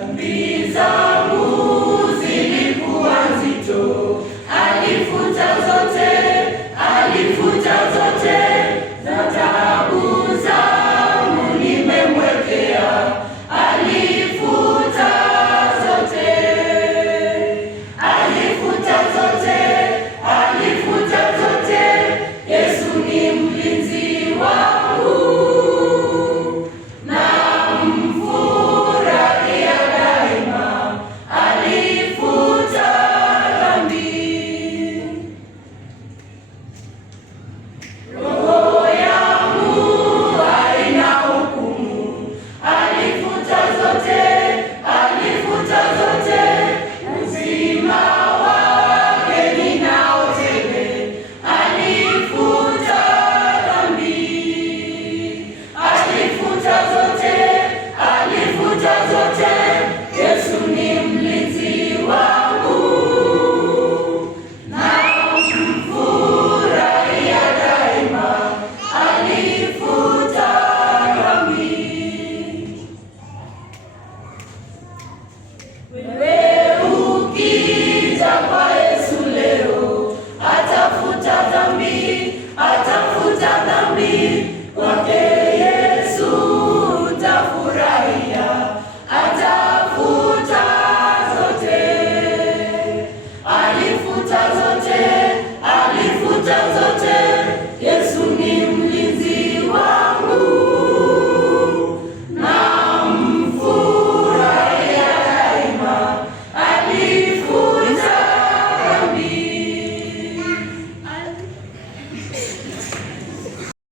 Dhambi zangu zilikuwa nzito, alifuta zote, na taabu zangu nimemwekea, alifuta zote, Yesu ni mlinzi wangu, namfurahia daima, alifuta dhambi. Roho yangu haina hukumu, alifuta zote, uzima wake ninao tele, alifuta dhambi. Alifuta zote, Yesu ni mlinzi wangu, namfurahia daima, alifuta dhambi.